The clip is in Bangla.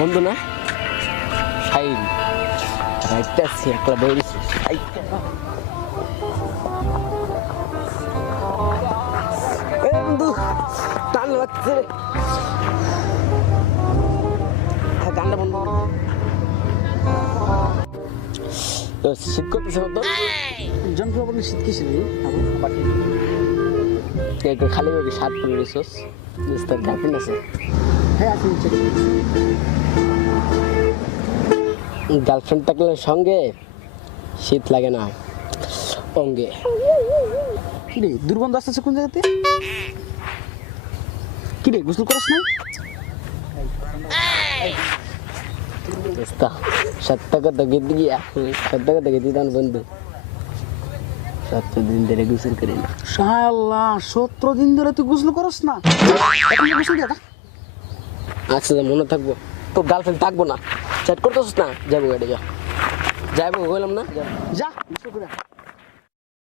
বন্ধু না? সাইল রাইটটা আছে একলা বেরিয়েছে বন্ধু টান লাগছে। রে হ্যাঁ, গানটা বন্ধ। তো শীত করতেছে বলে শীত কিসের খালি ওই সাত পনেরো রিসোর্স তোর গার্লফ্রেন্ড আছে। হ্যাঁ আপনি গার্লফ্রেন্ড থাকলে সঙ্গে? শীত লাগে না। অঙ্গে। কি রে দুর্গন্ধ আসতেছে কোন জায়গাতে? কি রে গোসল করিস না? দোস্তা সত্য কথা গেতে গিয়া সত্য কথা গেতে তখন বন্ধু। সত্য দিন ধরে গোসল করি না। শাল্লাহ সতেরো দিন ধরে তুই গোসল করস না। আচ্ছা মনে থাকব। তোর গার্লফ্রেন্ড থাকব না? চ্যাট করতেছিস না? যাব গাড়ি যা। যাইবো বললাম না? যা। যা।